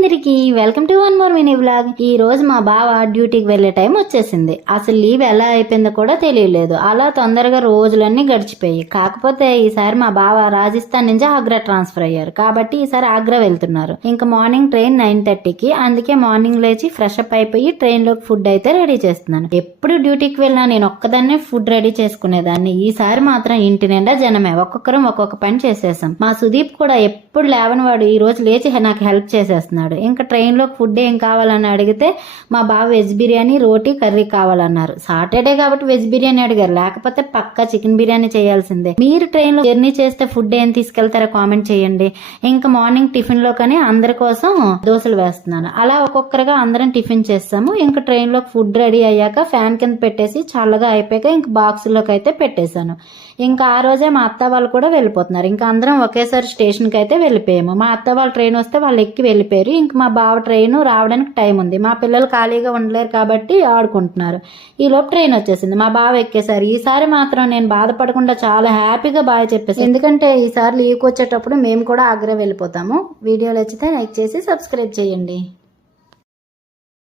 అందరికీ welcome to one more mini blog ఈ రోజు మా బావ డ్యూటీకి వెళ్ళే టైం వచ్చేసింది. అసలు లీవ్ ఎలా అయిపోయిందో కూడా తెలియలేదు. అలా తొందరగా రోజులన్నీ గడిచిపోయి కాకపోతే ఈసారి మా బావ రాజస్థాన్ నుంచి ఆగ్రా ట్రాన్స్ఫర్ అయ్యారు. కాబట్టి ఈసారి ఆగ్రా వెళ్తున్నారు. ఇంకా మార్నింగ్ ట్రైన్ నైన్ థర్టీకి. అందుకే మార్నింగ్ లేచి ఫ్రెష్ అప్ అయిపోయి ట్రైన్లో ఫుడ్ అయితే రెడీ చేస్తున్నాను. ఎప్పుడు డ్యూటీకి వెళ్ళినా నేను ఒక్కదాన్నే ఫుడ్ రెడీ చేసుకునేదాన్ని. ఈసారి మాత్రం ఇంటి నిండా జనమే. ఒక్కొక్కరం ఒక్కొక్క పని చేసేసాం. మా సుదీప్ కూడా ఎప్పుడు లేవని వాడు ఈ రోజు లేచి నాకు హెల్ప్ చేసేస్తున్నాడు. ఇంకా ట్రైన్లో ఫుడ్ ఏం కావాలని అడిగితే మా బావ వెజ్ బిర్యానీ రోటీ కర్రీ కావాలన్నారు. సాటర్డే కాబట్టి వెజ్ బిర్యానీ అడిగారు. లేకపోతే పక్కా చికెన్ బిర్యానీ చేయాల్సిందే. మీరు ట్రైన్లో జర్నీ చేస్తే ఫుడ్ ఏం తీసుకెళ్తారో కామెంట్ చేయండి. ఇంకా మార్నింగ్ టిఫిన్లో కానీ అందరి కోసం దోశలు వేస్తున్నాను. అలా ఒక్కొక్కరుగా అందరం టిఫిన్ చేస్తాము. ఇంకా ట్రైన్లో ఫుడ్ రెడీ అయ్యాక ఫ్యాన్ కింద పెట్టేసి చల్లగా అయిపోయాక ఇంకా బాక్సుల్లోకి అయితే పెట్టేశాను. ఇంకా ఆ రోజే మా అత్త వాళ్ళు కూడా వెళ్ళిపోతున్నారు. ఇంకా అందరం ఒకేసారి స్టేషన్కి అయితే వెళ్ళిపోయాము. మా అత్త వాళ్ళ ట్రైన్ వస్తే వాళ్ళు ఎక్కి వెళ్ళిపోయారు. ఇంక మా బావ ట్రైన్ రావడానికి టైం ఉంది. మా పిల్లలు ఖాళీగా ఉండలేరు కాబట్టి ఆడుకుంటున్నారు. ఈలోపు ట్రైన్ వచ్చేసింది. మా బావ ఎక్కేసారు. ఈసారి మాత్రం నేను బాధపడకుండా చాలా హ్యాపీగా బాగా చెప్పేసి ఎందుకంటే ఈసారి లీవ్కి వచ్చేటప్పుడు మేము కూడా ఆగ్రా వెళ్ళిపోతాము. వీడియోలు వచ్చితే లైక్ చేసి సబ్స్క్రైబ్ చేయండి.